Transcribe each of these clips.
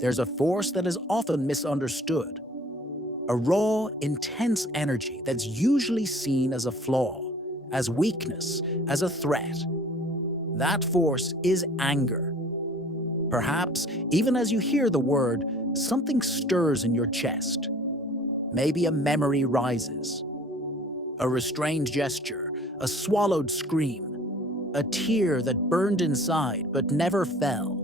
there's a force that is often misunderstood. A raw, intense energy that's usually seen as a flaw, as weakness, as a threat. That force is anger. Perhaps, even as you hear the word, something stirs in your chest. Maybe a memory rises. A restrained gesture, a swallowed scream, a tear that burned inside but never fell.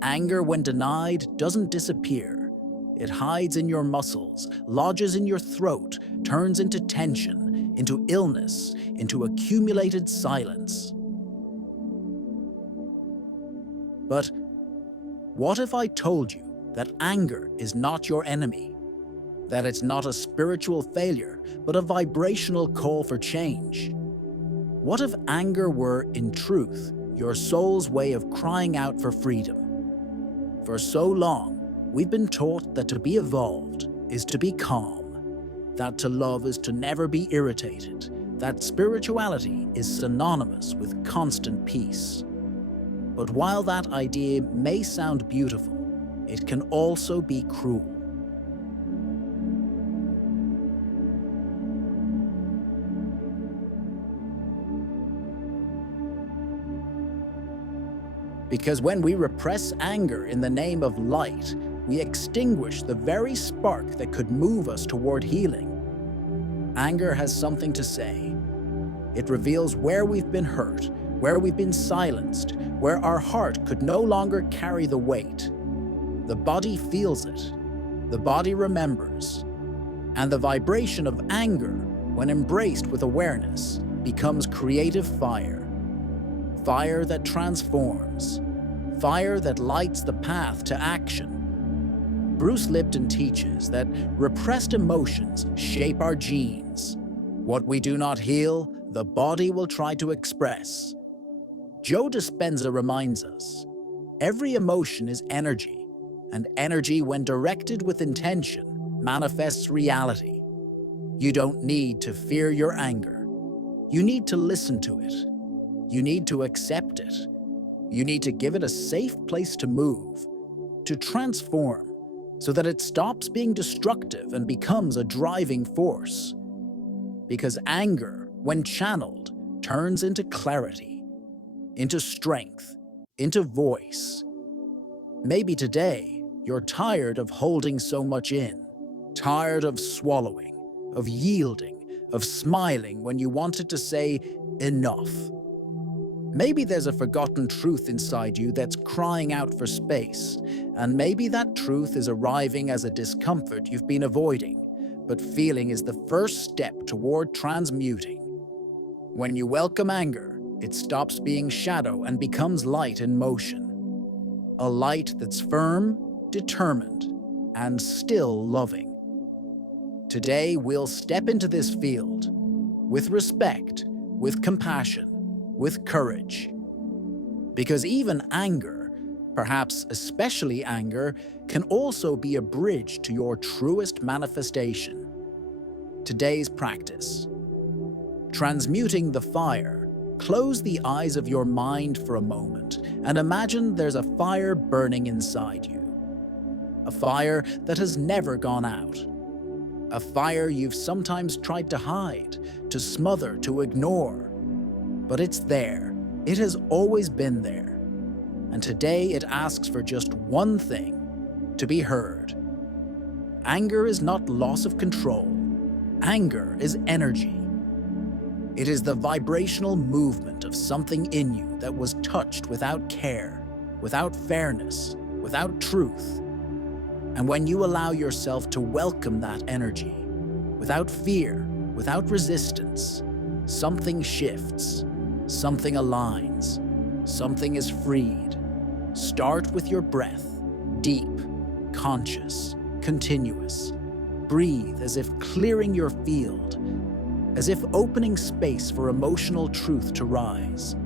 Anger, when denied, doesn't disappear. It hides in your muscles, lodges in your throat, turns into tension, into illness, into accumulated silence. But what if I told you that anger is not your enemy? That it's not a spiritual failure, but a vibrational call for change? What if anger were, in truth, your soul's way of crying out for freedom? For so long, we've been taught that to be evolved is to be calm, that to love is to never be irritated, that spirituality is synonymous with constant peace. But while that idea may sound beautiful, it can also be cruel. Because when we repress anger in the name of light, we extinguish the very spark that could move us toward healing. Anger has something to say. It reveals where we've been hurt, where we've been silenced, where our heart could no longer carry the weight. The body feels it. The body remembers. And the vibration of anger, when embraced with awareness, becomes creative fire. Fire that transforms. Fire that lights the path to action. Bruce Lipton teaches that repressed emotions shape our genes. What we do not heal, the body will try to express. Joe Dispenza reminds us, every emotion is energy, and energy, when directed with intention, manifests reality. You don't need to fear your anger. You need to listen to it. You need to accept it. You need to give it a safe place to move, to transform, so that it stops being destructive and becomes a driving force. Because anger, when channeled, turns into clarity, into strength, into voice. Maybe today, you're tired of holding so much in, tired of swallowing, of yielding, of smiling when you wanted to say, enough. Maybe there's a forgotten truth inside you that's crying out for space, and maybe that truth is arriving as a discomfort you've been avoiding, but feeling is the first step toward transmuting. When you welcome anger, it stops being shadow and becomes light in motion. A light that's firm, determined, and still loving. Today, we'll step into this field with respect, with compassion, with courage. Because even anger, perhaps especially anger, can also be a bridge to your truest manifestation. Today's practice. Transmuting the fire. Close the eyes of your mind for a moment and imagine there's a fire burning inside you. A fire that has never gone out. A fire you've sometimes tried to hide, to smother, to ignore. But it's there. It has always been there. And today it asks for just one thing: to be heard. Anger is not loss of control. Anger is energy. It is the vibrational movement of something in you that was touched without care, without fairness, without truth. And when you allow yourself to welcome that energy, without fear, without resistance, something shifts, something aligns, something is freed. Start with your breath, deep, conscious, continuous. Breathe as if clearing your field, as if opening space for emotional truth to rise.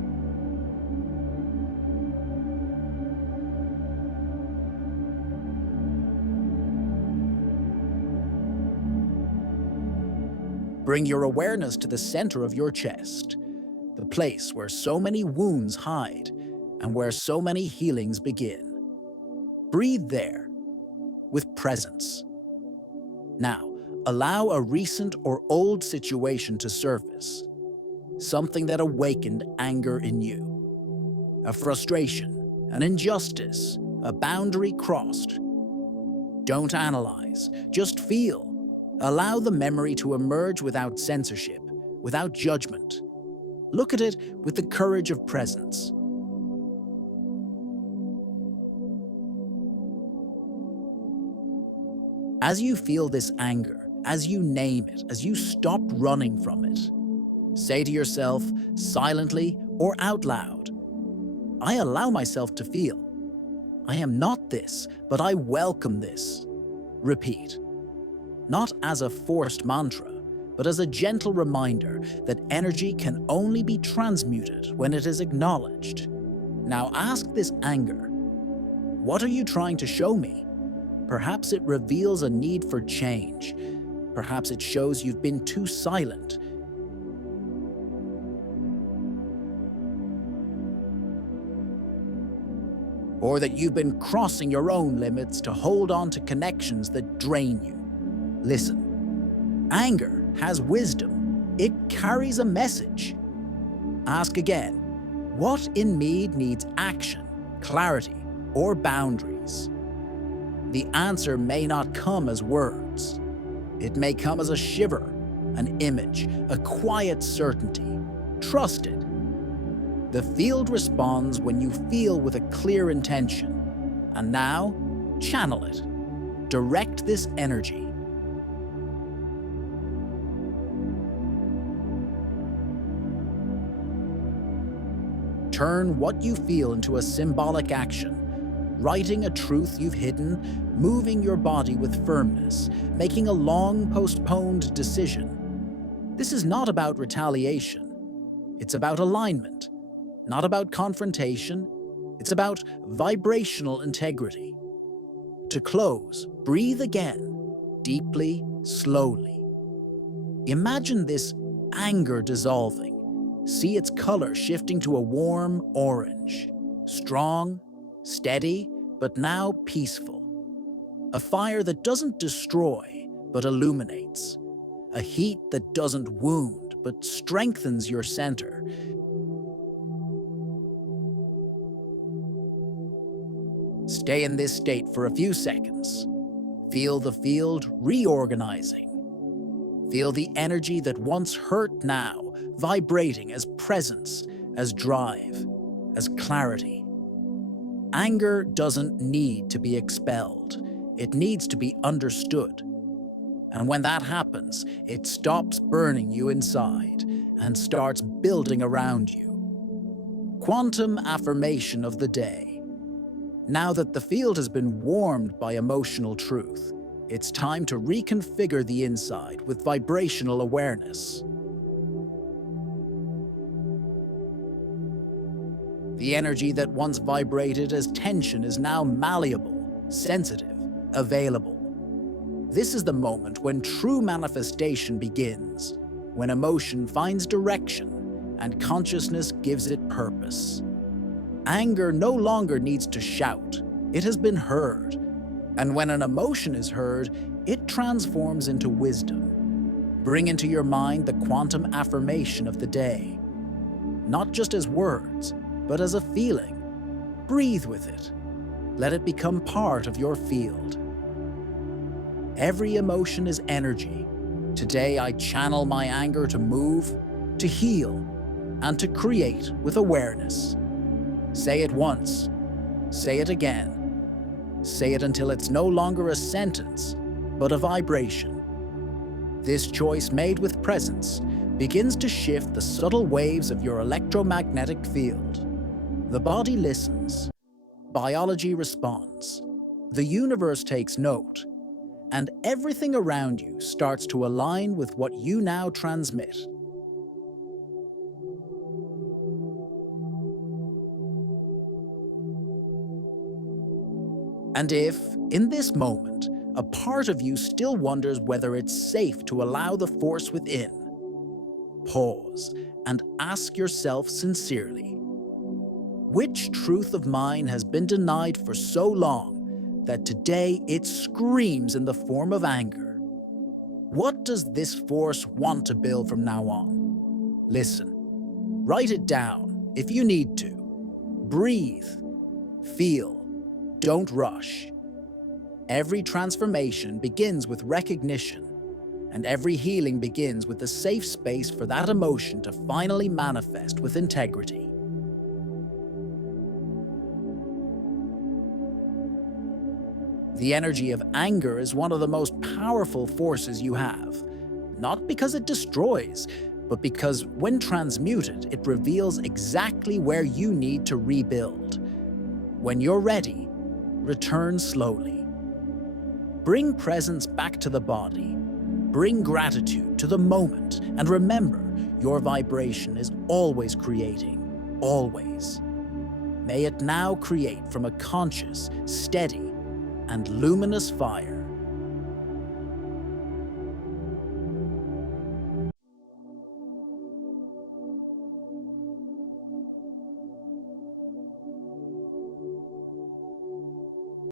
Bring your awareness to the center of your chest, the place where so many wounds hide and where so many healings begin. Breathe there with presence. Now, allow a recent or old situation to surface, something that awakened anger in you, a frustration, an injustice, a boundary crossed. Don't analyze, just feel. Allow the memory to emerge without censorship, without judgment. Look at it with the courage of presence. As you feel this anger, as you name it, as you stop running from it, say to yourself, silently or out loud, I allow myself to feel. I am not this, but I welcome this. Repeat. Not as a forced mantra, but as a gentle reminder that energy can only be transmuted when it is acknowledged. Now ask this anger, what are you trying to show me? Perhaps it reveals a need for change. Perhaps it shows you've been too silent. Or that you've been crossing your own limits to hold on to connections that drain you. Listen, anger has wisdom. It carries a message. Ask again, what in me needs action, clarity, or boundaries? The answer may not come as words. It may come as a shiver, an image, a quiet certainty. Trust it. The field responds when you feel with a clear intention. And now, channel it. Direct this energy. Turn what you feel into a symbolic action. Writing a truth you've hidden, moving your body with firmness, making a long postponed decision. This is not about retaliation. It's about alignment, not about confrontation. It's about vibrational integrity. To close, breathe again, deeply, slowly. Imagine this anger dissolving. See its color shifting to a warm orange, strong, steady, but now peaceful. A fire that doesn't destroy, but illuminates. A heat that doesn't wound, but strengthens your center. Stay in this state for a few seconds. Feel the field reorganizing. Feel the energy that once hurt now, vibrating as presence, as drive, as clarity. Anger doesn't need to be expelled. It needs to be understood. And when that happens, it stops burning you inside and starts building around you. Quantum affirmation of the day. Now that the field has been warmed by emotional truth, it's time to reconfigure the inside with vibrational awareness. The energy that once vibrated as tension is now malleable, sensitive, available. This is the moment when true manifestation begins, when emotion finds direction and consciousness gives it purpose. Anger no longer needs to shout. It has been heard. And when an emotion is heard, it transforms into wisdom. Bring into your mind the quantum affirmation of the day, not just as words, but as a feeling. Breathe with it. Let it become part of your field. Every emotion is energy. Today I channel my anger to move, to heal, and to create with awareness. Say it once. Say it again. Say it until it's no longer a sentence, but a vibration. This choice made with presence begins to shift the subtle waves of your electromagnetic field. The body listens. Biology responds. The universe takes note. And everything around you starts to align with what you now transmit. And if, in this moment, a part of you still wonders whether it's safe to allow the force within, pause and ask yourself sincerely, which truth of mine has been denied for so long that today it screams in the form of anger. What does this force want to build from now on? Listen. Write it down if you need to. Breathe. Feel. Don't rush. Every transformation begins with recognition, and every healing begins with a safe space for that emotion to finally manifest with integrity. The energy of anger is one of the most powerful forces you have, not because it destroys, but because when transmuted, it reveals exactly where you need to rebuild. When you're ready, return slowly. Bring presence back to the body. Bring gratitude to the moment, and remember, your vibration is always creating, always. May it now create from a conscious, steady, and luminous fire.